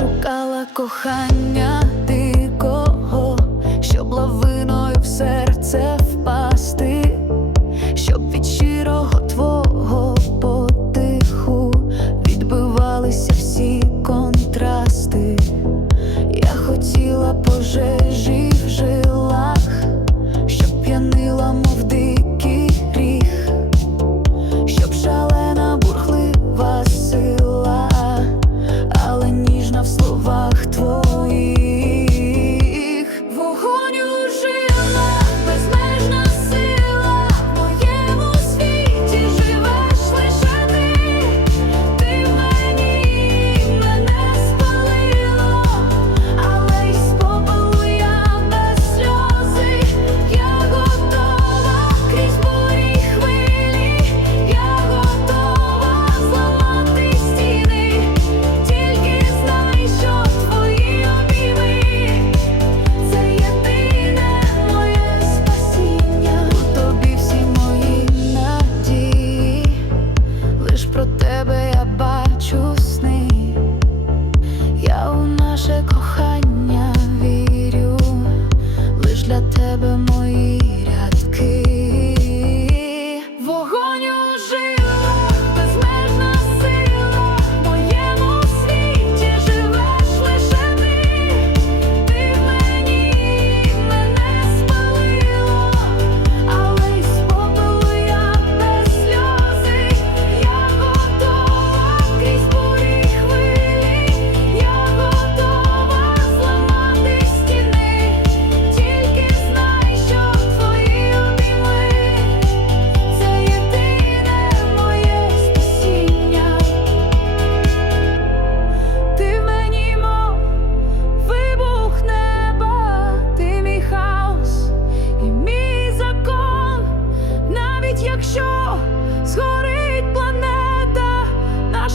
шукала кохання. про тебе я бачу.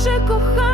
наше кохання.